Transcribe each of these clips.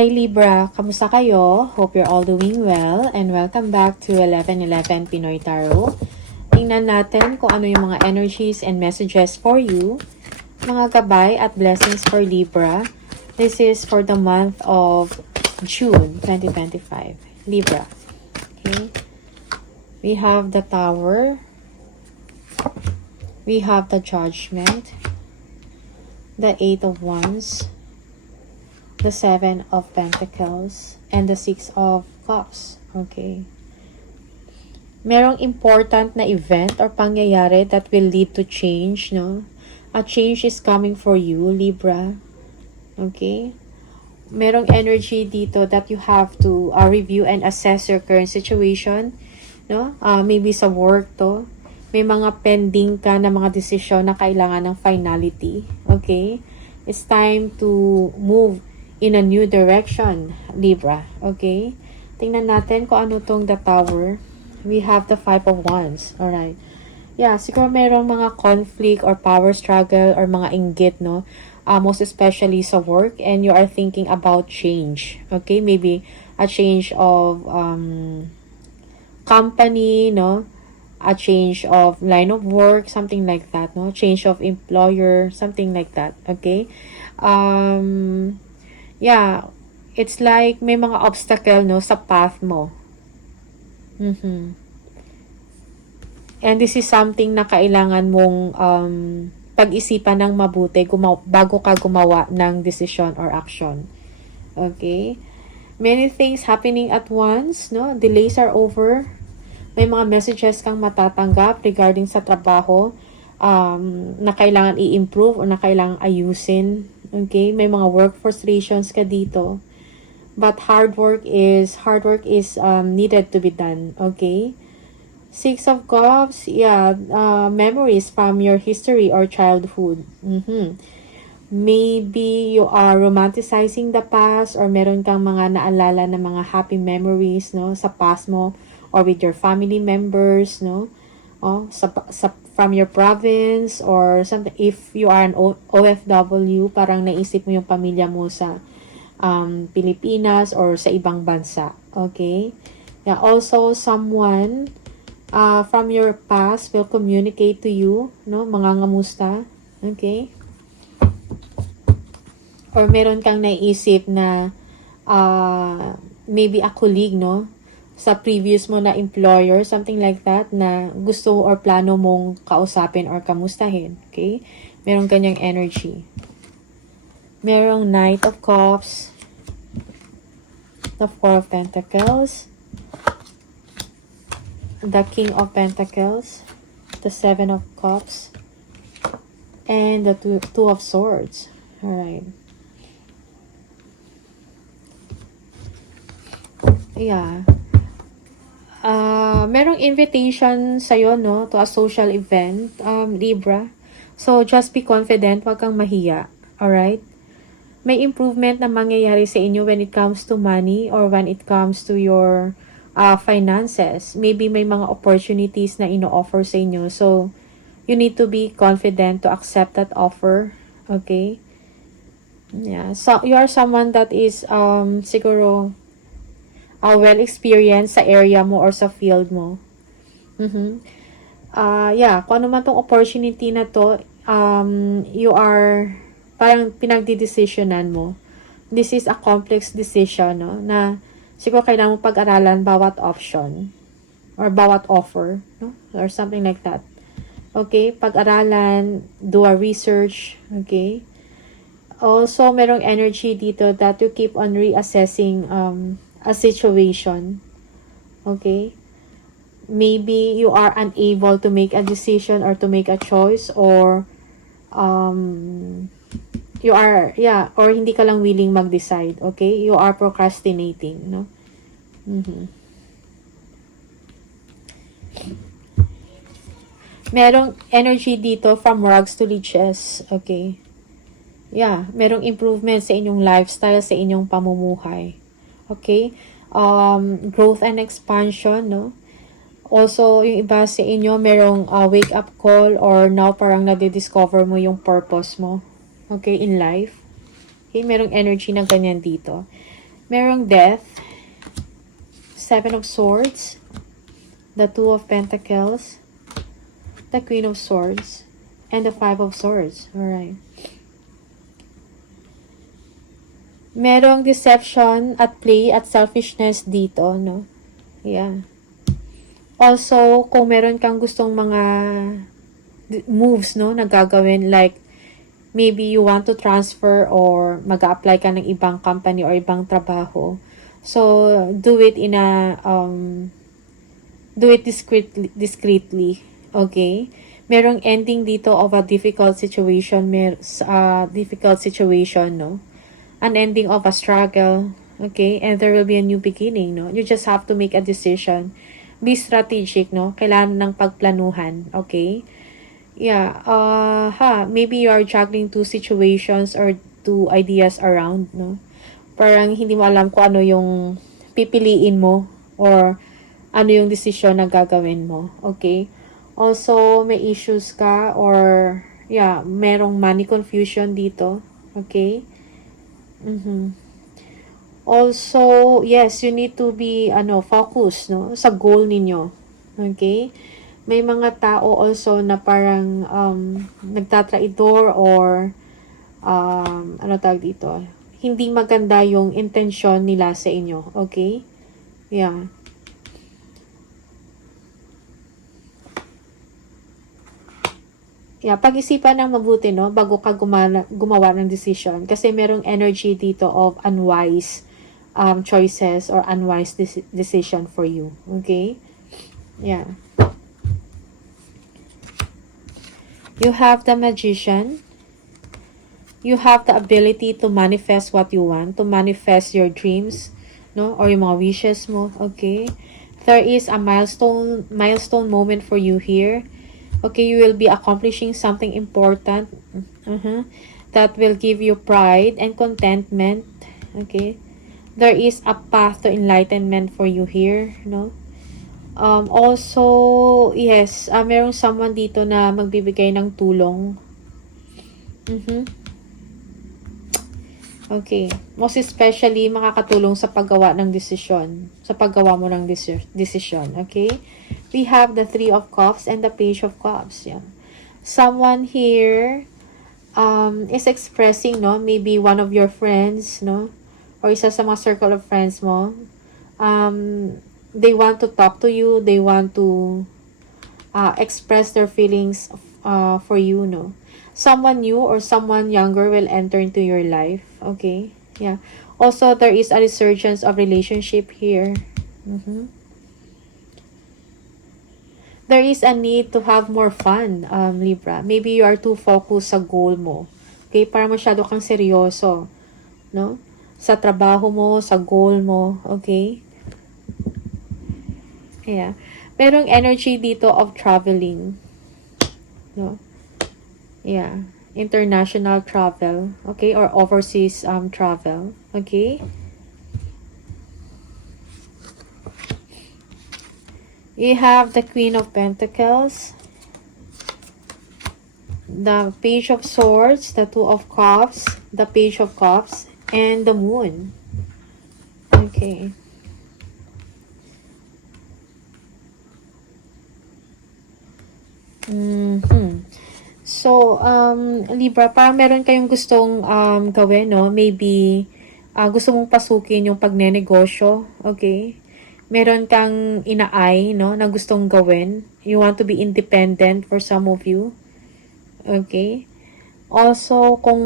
Hi Libra, kamusta kayo? Hope you're all doing well and welcome back to 1111 Pinoy Tarot. Tingnan natin kung ano yung mga energies and messages for you, mga gabay at blessings for Libra. This is for the month of June 2025. Libra. Okay. We have the Tower. We have the Judgment. The Eight of Wands. The Seven of Pentacles, and the Six of Cups. Okay. Merong important na event or pangyayari that will lead to change, no? A change is coming for you, Libra. Okay? Merong energy dito that you have to review and assess your current situation, no? Maybe sa work to. May mga pending ka na mga desisyon na kailangan ng finality. Okay? It's time to move in a new direction, Libra. Okay? Tingnan natin kung ano tong the Tower. We have the Five of Wands. Alright. Yeah, siguro mayroong mga conflict or power struggle or mga inggit, no? Most especially sa work, and you are thinking about change. Okay? Maybe a change of company, no? A change of line of work, something like that, no? Change of employer, something like that. Okay? Yeah, it's like may mga obstacle, no, sa path mo. And this is something na kailangan mong pag-isipan ng mabuti bago ka gumawa ng decision or action. Okay? Many things happening at once, no? Delays are over. May mga messages kang matatanggap regarding sa trabaho na kailangan i-improve o na kailangan ayusin. Okay, may mga work frustrations ka dito. But hard work is needed to be done. Okay? Six of Cups, yeah, memories from your history or childhood. Maybe you are romanticizing the past or meron kang mga naalala na mga happy memories, no, sa past mo or with your family members, no? From your province or something. If you are an OFW, parang naisip mo yung pamilya mo sa Pilipinas or sa ibang bansa. Okay? Yeah, also someone from your past will communicate to you, no? Mangangamusta. Okay? Or meron kang naisip na maybe a colleague, no? Sa previous mo na employer, something like that, na gusto or plano mong kausapin or kamustahin. Okay? Merong kanyang energy. Merong Knight of Cups, the Four of Pentacles, the King of Pentacles, the Seven of Cups, and the Two of Swords. Alright. Yeah. Merong invitation sa'yo, no, to a social event, Libra. So, just be confident, wag kang mahiya. Alright? May improvement na mangyayari sa inyo when it comes to money or when it comes to your finances. Maybe may mga opportunities na ino-offer sa inyo. So, you need to be confident to accept that offer. Okay? Yeah. So, you are someone that is, siguro, well-experienced sa area mo or sa field mo. Yeah, kung ano man tong opportunity na to, you are parang pinagdidesisyonan mo. This is a complex decision, no? Na siguro kailangan mo pag-aralan bawat option or bawat offer, no? Or something like that. Okay? Pag-aralan, do a research, okay? Also, merong energy dito that you keep on reassessing a situation. Okay? Maybe you are unable to make a decision or to make a choice, or you are, yeah, or hindi ka lang willing mag-decide. Okay? You are procrastinating, no? Merong energy dito from rags to riches. Okay? Yeah, merong improvement sa inyong lifestyle, sa inyong pamumuhay. Okay? Growth and expansion, no? Also, yung iba sa inyo, merong wake-up call or now parang nadidiscover mo yung purpose mo. Okay? In life. Okay? Merong energy na ganyan dito. Merong death, Seven of Swords, the Two of Pentacles, the Queen of Swords, and the Five of Swords. Alright. Merong deception at play at selfishness dito, no? Yeah. Also, kung meron kang gustong mga moves, no, na gagawin, like, maybe you want to transfer or mag-apply ka ng ibang company or ibang trabaho. So, do it in a, do it discreetly. Okay? Merong ending dito of a difficult situation, difficult situation, no? An ending of a struggle, okay? And there will be a new beginning, no? You just have to make a decision. Be strategic, no? Kailangan ng pagplanuhan, okay? Yeah, maybe you are juggling two situations or two ideas around, no? Parang hindi mo alam kung ano yung pipiliin mo or ano yung decision na gagawin mo, okay? Also, may issues ka or, yeah, merong money confusion dito, okay? Also, yes, you need to be focused, no, sa goal ninyo. Okay? May mga tao also na parang nagtatraidor or tawag dito? Hindi maganda yung intensyon nila sa inyo. Okay? Yeah. Yeah, pag-isipan ng mabuti, no, bago ka gumawa ng decision. Kasi merong energy dito of unwise choices or unwise decision for you. Okay? Yeah. You have the Magician. You have the ability to manifest what you want, to manifest your dreams, no, or yung mga wishes mo. Okay? There is a milestone moment for you here. Okay, you will be accomplishing something important that will give you pride and contentment. Okay, there is a path to enlightenment for you here, no? Also, yes, merong someone dito na magbibigay ng tulong. Okay, most especially makakatulong sa paggawa ng desisyon, sa paggawa mo ng desisyon, okay? We have the Three of Cups and the Page of Cups. Yeah. Someone here is expressing, no, maybe one of your friends, no, or isa sa mga circle of friends mo. They want to talk to you. They want to express their feelings for you, no. Someone new or someone younger will enter into your life. Okay. Yeah. Also, there is a resurgence of relationship here. There is a need to have more fun, Libra. Maybe you are too focused sa goal mo. Okay? Para masyado kang seryoso. No? Sa trabaho mo, sa goal mo. Okay? Yeah. Merong energy dito of traveling. No? Yeah. International travel. Okay? Or overseas travel. Okay? You have the Queen of Pentacles, the Page of Swords, the Two of Cups, the Page of Cups, and the Moon. Okay. So, Libra, parang meron kayong gustong gawin, no? Maybe, gusto mong pasukin yung pagnenegosyo, okay? Meron kang inaay, no, na gustong gawin. You want to be independent for some of you. Okay? Also, kung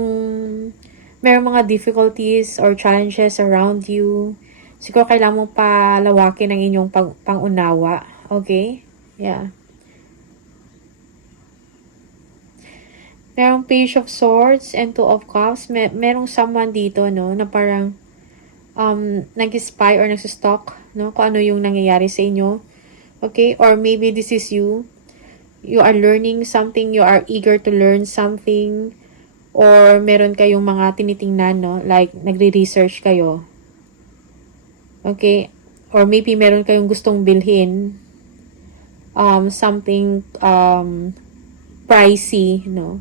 meron mga difficulties or challenges around you, siguro kailangan mong palawakin ang inyong pangunawa. Okay? Yeah. Merong Page of Swords and Two of Cups. Merong someone dito, no, na parang nag-spy or nag-stalk, no, kung ano yung nangyayari sa inyo. Okay? Or maybe this is you. You are learning something. You are eager to learn something. Or meron kayong mga tinitingnan, no? Like, nagre-research kayo. Okay? Or maybe meron kayong gustong bilhin. Something pricey, no?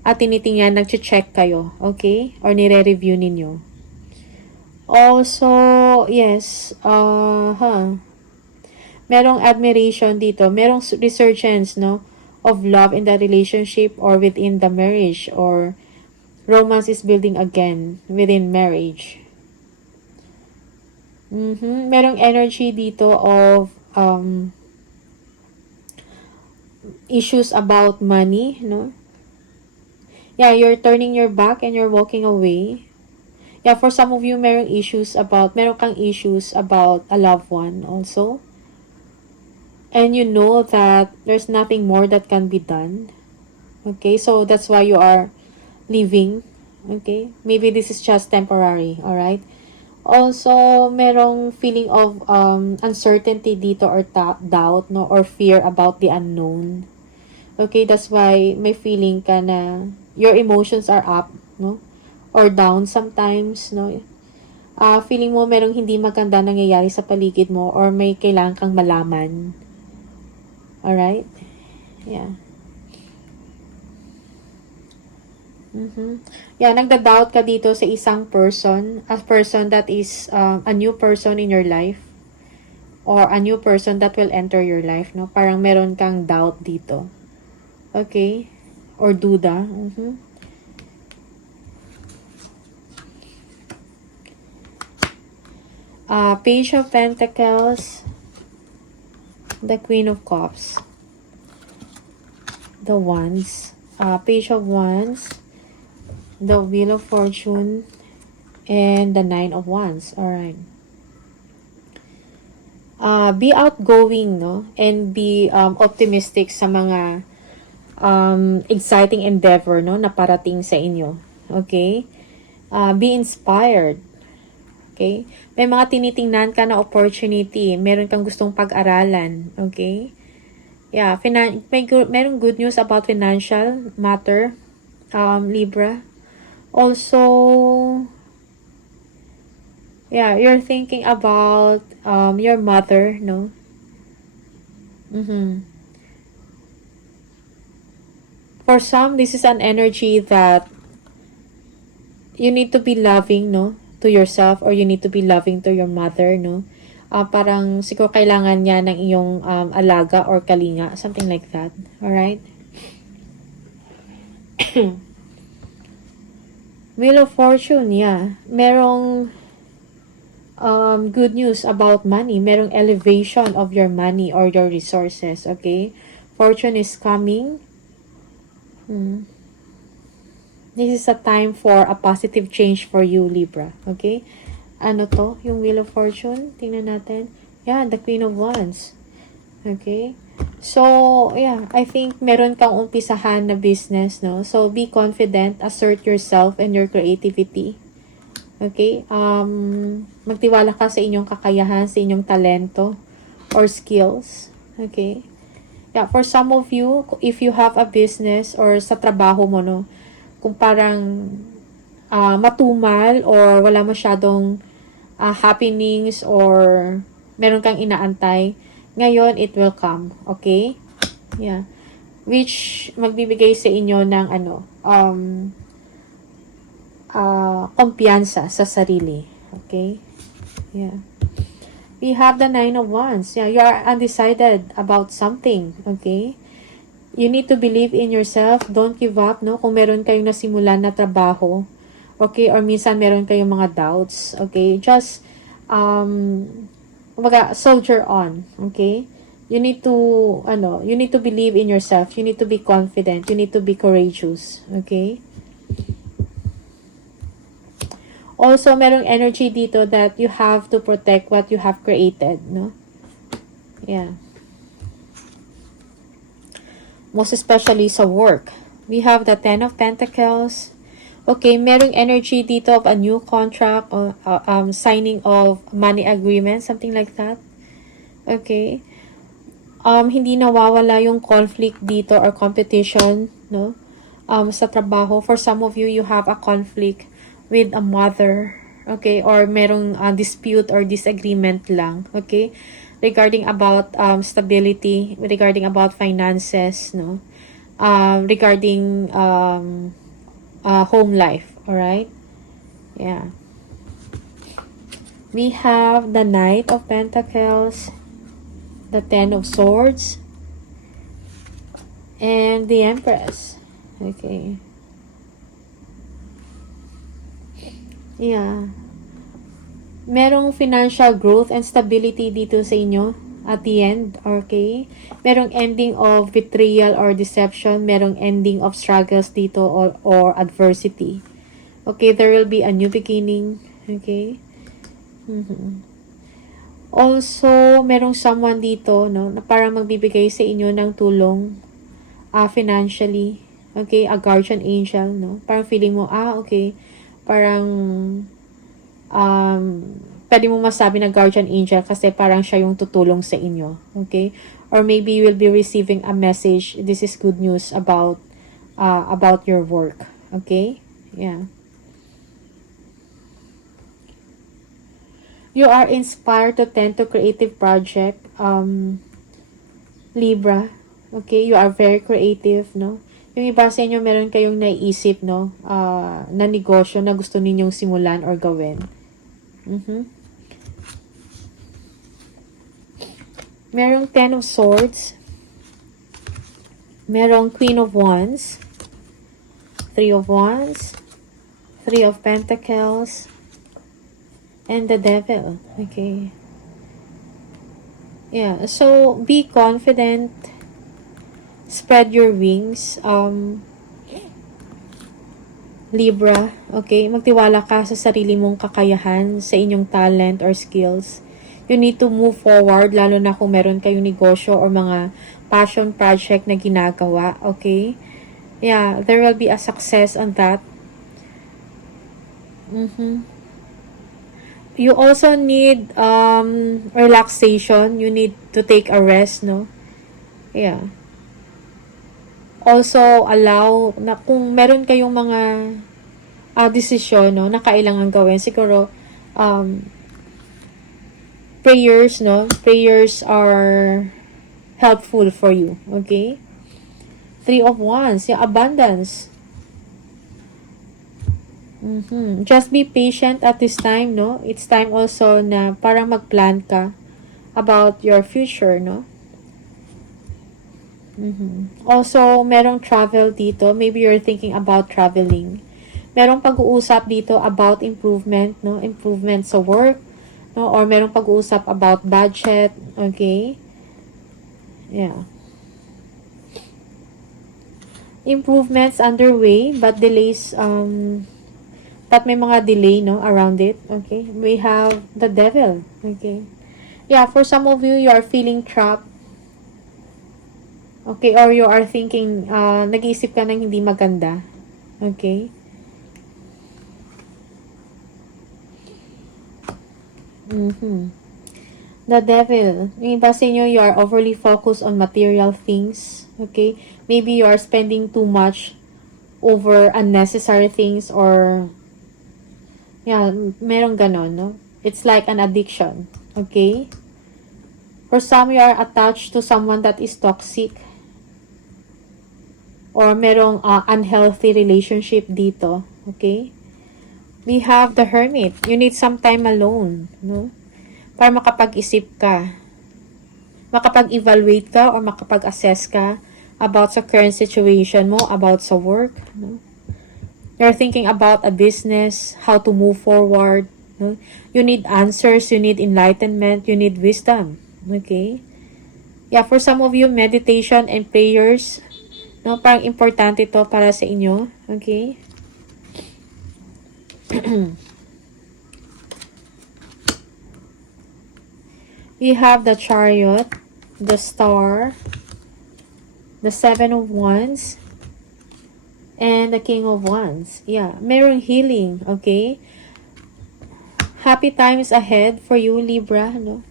At tinitingnan, nag-check kayo. Okay? Or nire-review ninyo. Also, yes, merong admiration dito, merong resurgence, no, of love in the relationship or within the marriage, or romance is building again within marriage. Merong energy dito of issues about money, no? Yeah, you're turning your back and you're walking away. Yeah, for some of you, meron kang issues about a loved one also. And you know that there's nothing more that can be done. Okay, so that's why you are leaving. Okay, maybe this is just temporary, alright? Also, merong feeling of uncertainty dito, or doubt, no, or fear about the unknown. Okay, that's why may feeling ka na your emotions are up, no, or down sometimes, no. Feeling mo merong hindi maganda nangyayari sa paligid mo, or may kailangan kang malaman. Alright? Yeah. Yeah, nagda-doubt ka dito sa isang person, a person that is a new person in your life, or a new person that will enter your life, no? Parang meron kang doubt dito. Okay? Or duda. Page of Pentacles, the Queen of Cups, the Wands, Page of Wands, the Wheel of Fortune, and the Nine of Wands. Alright. Be outgoing, no? And be optimistic sa mga exciting endeavor, no, na parating sa inyo. Okay? Be inspired. Okay? May mga tinitingnan ka na opportunity. Meron kang gustong pag-aralan. Okay? Yeah, merong good news about financial matter, Libra. Also, yeah, you're thinking about your mother, no? For some, this is an energy that you need to be loving, no, to yourself, or you need to be loving to your mother, no? Parang siguro kailangan niya ng iyong alaga or kalinga, something like that. Alright? Wheel of Fortune, yeah. Merong good news about money. Merong elevation of your money or your resources, okay? Fortune is coming. This is a time for a positive change for you, Libra. Okay? Ano to? Yung Wheel of Fortune? Tingnan natin. Yeah, the Queen of Wands. Okay? So, yeah, I think meron kang umpisahan na business, no? So, be confident, assert yourself and your creativity. Okay? Magtiwala ka sa inyong kakayahan, sa inyong talento or skills. Okay? Yeah, for some of you, if you have a business or sa trabaho mo, no, kung parang matumal or wala masyadong happenings or meron kang inaantay, ngayon it will come. Okay? Yeah. Which magbibigay sa inyo ng kumpiyansa sa sarili. Okay? Yeah. We have the Nine of Wands. Yeah, you are undecided about something. Okay? You need to believe in yourself. Don't give up, no? Kung meron kayong nasimulan na trabaho, okay, or minsan meron kayong mga doubts, okay, just, soldier on, okay? You need to believe in yourself. You need to be confident. You need to be courageous, okay? Also, merong energy dito that you have to protect what you have created, no? Yeah. Most especially sa work. We have the Ten of Pentacles. Okay, merong energy dito of a new contract or signing of money agreement, something like that. Okay. Hindi nawawala yung conflict dito or competition, no? Sa trabaho. For some of you, you have a conflict with a mother, okay, or merong dispute or disagreement lang, okay, regarding about stability, regarding about finances, no, regarding home life, all right? Yeah. We have the Knight of Pentacles, the Ten of Swords, and the Empress. Okay. Yeah. Merong financial growth and stability dito sa inyo at the end, okay? Merong ending of betrayal or deception, merong ending of struggles dito or adversity. Okay, there will be a new beginning, okay? Also, merong someone dito, no, na parang magbibigay sa inyo ng tulong financially. Okay, a guardian angel, no? Parang feeling mo, okay, parang pwede mo masabi na guardian angel kasi parang siya yung tutulong sa inyo. Okay? Or maybe you will be receiving a message. This is good news about your work. Okay? Yeah. You are inspired to tend to creative project. Libra. Okay? You are very creative, no? Yung iba sa inyo, meron kayong naiisip, no? Na negosyo na gusto ninyong simulan or gawin. Merong Ten of Swords. Merong Queen of Wands. Three of Wands. Three of Pentacles. And the Devil. Okay. Yeah. So, be confident. Spread your wings. Libra. Okay. Magtiwala ka sa sarili mong kakayahan, sa inyong talent or skills. You need to move forward, lalo na kung meron kayong negosyo or mga passion project na ginagawa, okay? Yeah, there will be a success on that. You also need relaxation. You need to take a rest, no? Yeah. Also, allow na kung meron kayong mga desisyon, no, na kailangan gawin, siguro, prayers, no? Prayers are helpful for you, okay? Three of Wands, yung abundance. Just be patient at this time, no? It's time also na parang mag-plan ka about your future, no? Also, merong travel dito. Maybe you're thinking about traveling. Merong pag-uusap dito about improvement, no? Improvement sa work, no? Or merong pag-uusap about budget, okay? Yeah. Improvements underway, but delays, but may mga delay, no, around it, okay? We have the Devil, okay? Yeah, for some of you, you are feeling trapped, okay? Or you are thinking, nag-iisip ka ng hindi maganda, okay? The Devil. Yung iba sa inyo, you are overly focused on material things. Okay? Maybe you are spending too much over unnecessary things or yeah, merong ganon, no? It's like an addiction. Okay? For some, you are attached to someone that is toxic. Or merong unhealthy relationship dito. Okay? We have the Hermit. You need some time alone, no? Para makapag-isip ka, makapag-evaluate ka or makapag-assess ka about sa current situation mo, about sa work, no? You're thinking about a business, how to move forward, no? You need answers, you need enlightenment, you need wisdom, okay? Yeah, for some of you, meditation and prayers, no? Parang importante to para sa inyo, okay? We have the Chariot, the Star, the Seven of Wands, and the King of Wands. Yeah, merong healing, okay? Happy times ahead for you, Libra, no?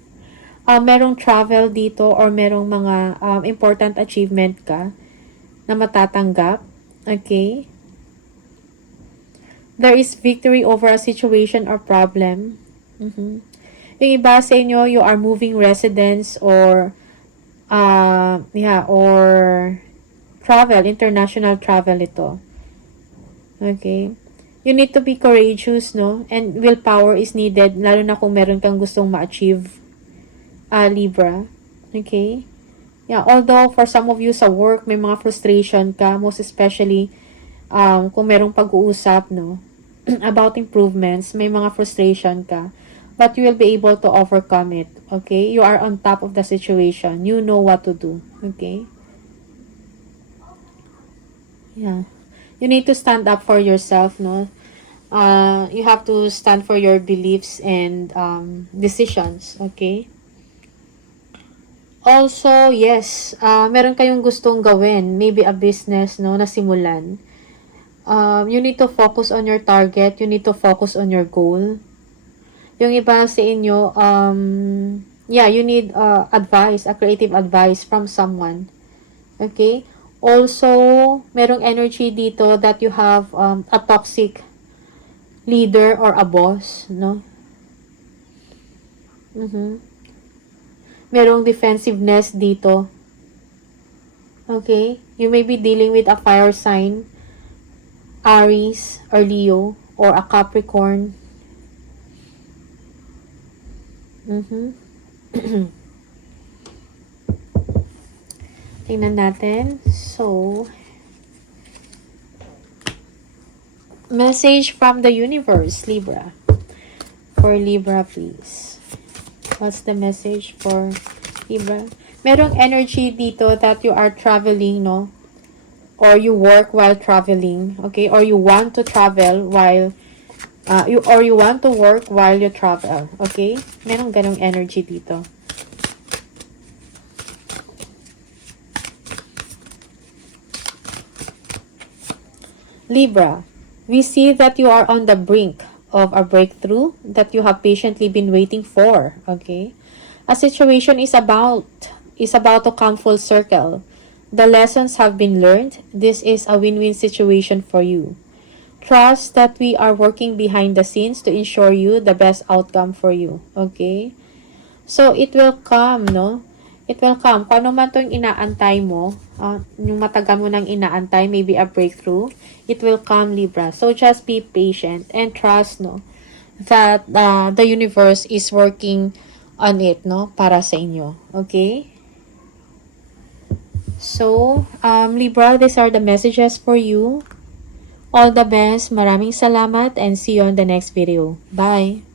Merong travel dito or merong mga important achievement ka na matatanggap, okay? There is victory over a situation or problem. Yung iba sa inyo, you are moving residence or or travel, international travel ito. Okay? You need to be courageous, no? And willpower is needed, lalo na kung meron kang gustong ma-achieve, Libra. Okay? Yeah, although for some of you sa work, may mga frustration ka, most especially kung merong pag-uusap, no? About improvements, may mga frustration ka. But you will be able to overcome it. Okay? You are on top of the situation. You know what to do. Okay? Yeah. You need to stand up for yourself, no? You have to stand for your beliefs and decisions. Okay? Also, yes, meron kayong gustong gawin. Maybe a business, no? Na simulan. You need to focus on your target. You need to focus on your goal. Yung iba sa inyo, yeah, you need advice, a creative advice from someone. Okay? Also, merong energy dito that you have a toxic leader or a boss, no? Merong defensiveness dito. Okay? You may be dealing with a fire sign, Aries or Leo, or a Capricorn. Tingnan natin. So, message from the universe, Libra. For Libra, please. What's the message for Libra? Merong energy dito that you are traveling, no? Or you work while traveling, okay? Or you want to travel while you want to work while you travel, okay? Merong ganong energy dito. Libra, we see that you are on the brink of a breakthrough that you have patiently been waiting for, okay? A situation is about to come full circle. The lessons have been learned. This is a win-win situation for you. Trust that we are working behind the scenes to ensure you the best outcome for you. Okay? So, it will come, no? It will come. Kung ano man itong inaantay mo, yung matagal mo nang inaantay, maybe a breakthrough, it will come, Libra. So, just be patient and trust, no? That the universe is working on it, no? Para sa inyo. Okay? So, Libra, these are the messages for you. All the best. Maraming salamat and see you on the next video. Bye!